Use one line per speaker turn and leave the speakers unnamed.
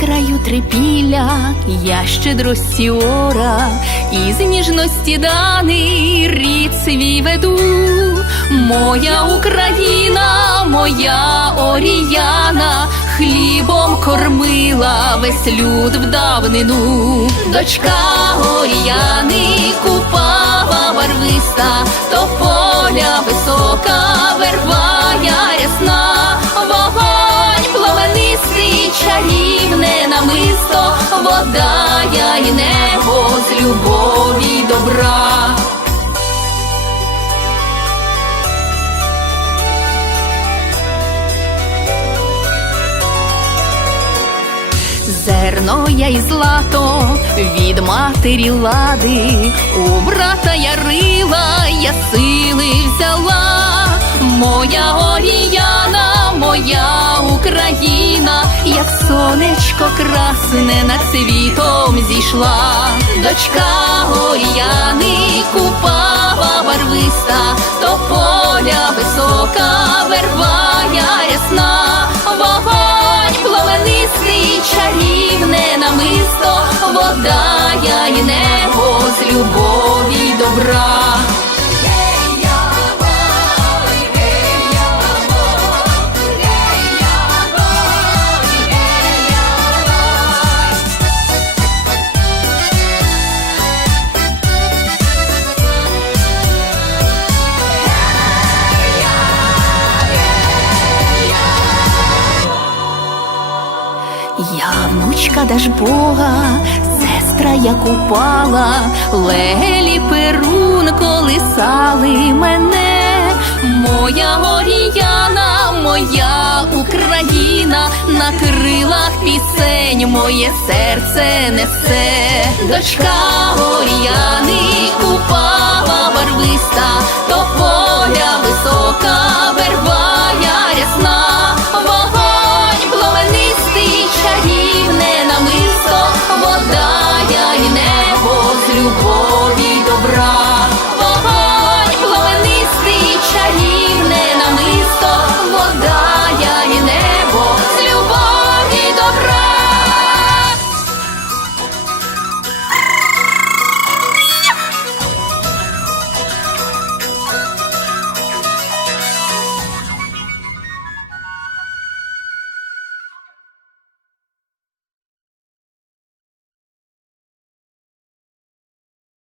краю трипілля я щедрості ора, із ніжності даний рід свій веду. Моя Україна, моя оріяна, хлібом кормила весь люд в давнину. Дочка оріяни, купава барвиста, то поля висока, верба я і небо з любові й добра. Зерно я і злато від матері лади, у брата ярила я сили взяла, моя оріяна, моя Україна, як сонечко красне світом. зійшла, дочка оріяни, купава барвиста, то поля висока, верба ясна, вогонь плаванистий, чарівне намисто, вода я і небо з любові Я внучка Дажбога, сестра як упала, лелі перун колисали мене, моя горіяна, моя Україна, на крилах пісень моє серце несе, дочка горіяни, купава барвиста,